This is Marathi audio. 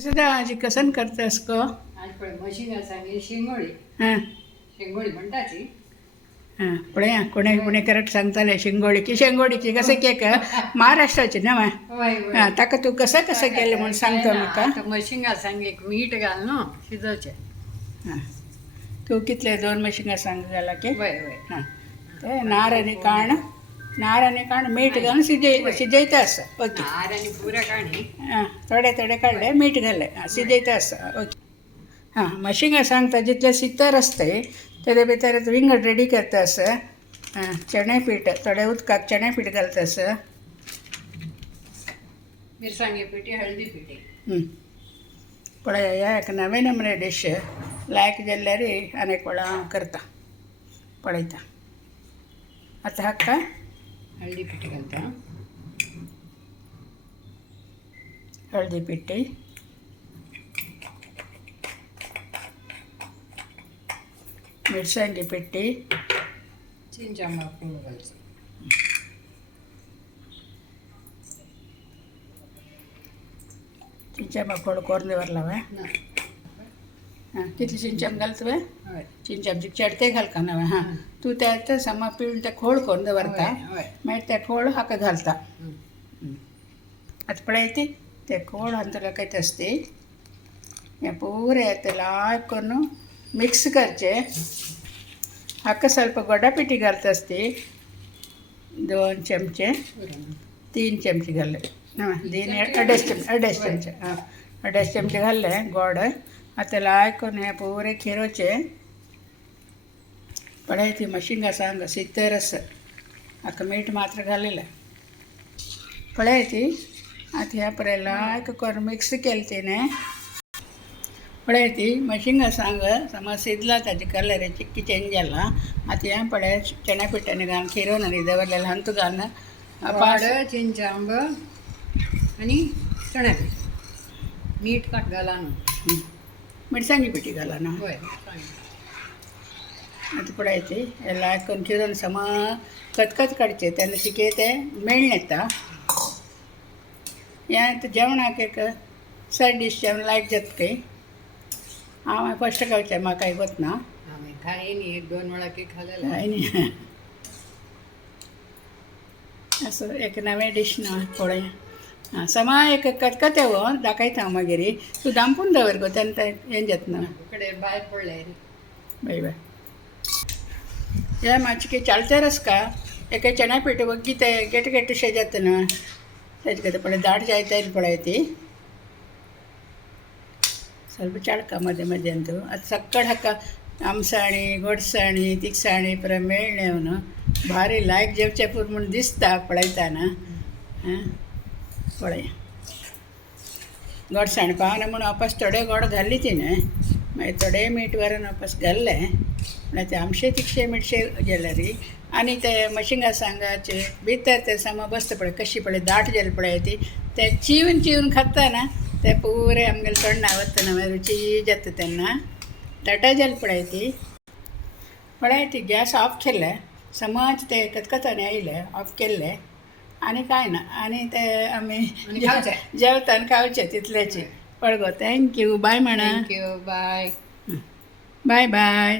सध्या आजी कसन करतेस को आज पळय मशीन आसा न्ही शिंगोळी हां शिंगोळी म्हणटाची हां पळया कोणे कोणे करेक्ट सांगताले शिंगोळीची शेंगोळीची कसे केक महाराष्ट्राची ना मा हय हय हां ताका तू कसं कसं केलें म्हणून सांगतो म्हाका आतां मशिंगा सांग एक मीठ घाल न्हू शिजोवचें हां तू कितले 2 मशीन सांग घाला की हय हय हां ते नार आनी काण मीठ घालून शिजयता आसा ओके नार आनी पुरा काणी हां थोडे थोडे काडले मीठ घाले शिजयता आसा ओके हां मशीन सांगता जितले सितर असते तेजे भितर विंगड रेडी करता आसा चणे पीठ थोडे उदकाक चणे पीठ घालता आसा मिरसांगे पिठी हळदी पिठी पळय ह्या एक नवे नमने डिश लायक जाल्यार आनीक वेळा हांव करता पळयता आतां हाका हळदी पिठी घालता हळदी पिठी मिरसांगी पिठी चिंचांबा पूड घालची चिंचाम फोड कोरून दवरला ना हां कितले चिंचाम घालता हय चिंचामची चडते घाल का नवे हां तू ते समा पिळून ते खोळ करून दवरता हय मागीर ते खोळ हाका घालता आतां पळय ते खोळ अंतलो कೈತೆ असते हें पूरे लायक करून मिक्स करचे हाका ಸ್ವಲ್ಪ गोडा पिठी घालता असते 2 चमचे 3 चमचे घाले हां 2.5 चमचे हां 2.5 चमचे घाले गोड आतां लायक करून हें पूरे खिरोचे पळय ती मशीन सांग सितर आसा हाका मीठ मात्र घालिल्लें पळय ती आतां ह्या पळय लायक करून मिक्स केलें तिणें पळय ती मशीन सांग समज शिजला ताजी कलराची चिक्की चेंज जाला आतां हें पळय चण्या पिठांनी घालून खिरोवन आनी दवरलेलें हंतू घालून पाड चिंचांब आनी चण्या पीठ मीठ काट घाला न्हू मिरसांगी पिठी घाला ना हय आतां पळय ती हें लायक करून खिरोवन समा खतखत काडचें तेन्ना चिके तें मेळ्ळें येता हें आतां जेवणाक एक सायड डीश जेवण लायक जाता खंय हांव फस्ट खावचें म्हाका आयकत ना हांवें खाय न्ही 1-2 वेळा केक खालेला हय न्ही असो एक नवें डीश ना पळय आं समा एक खतखतें वो दाखयता हांव मागीर तूं दांपून दवर गो तेन्ना हें जाता ना कडेन भायर पडले बाय बाय ये मातशें चालते रसका एक चण्या पीठ वग्गी ते गेट गेटशें जाता ना तेजे खातीर पळय दाट जायता पळय ती ಸ್ವಲ್ಪ ಚಳಕ ಮಧ್ಯೆ ಮಧ್ಯೆ ಅಂತೂ ಅದು ಸಕ್ಕಡ ಹಕ್ಕ आमसाणी गोडसाणी तिखसाणी पुरा मेळ्ळें ಅವನು भारी लायक जेवचे पूर म्हूण दिसता पळयताना पळय गोडसाणी पावना म्हूण वापस थोडे गोड घाल्ली तिणें मागीर थोडे मीठ व्हरून वापस घाल्लें म्हळ्यार ते आमशे तिखशे मिठशे गेले आनी ते मशिंगा सांगाचे भितर ते समा बसता पळय कशी पळय दाट जाली पळय ती ते चिवन चिवन खाता ना ते पुरे आमगेले तोंडां वता ना रुची जाता तेन्ना दाटा जाली पळय ती गॅस ऑफ केले समज ते खतखतांनी आयले ऑफ केल्ले आनी कांय ना आनी ते आमी जेवता आनी खावचे तितलेची पळय गो थँक्यू बाय म्हणा थँक्यू बाय बाय बाय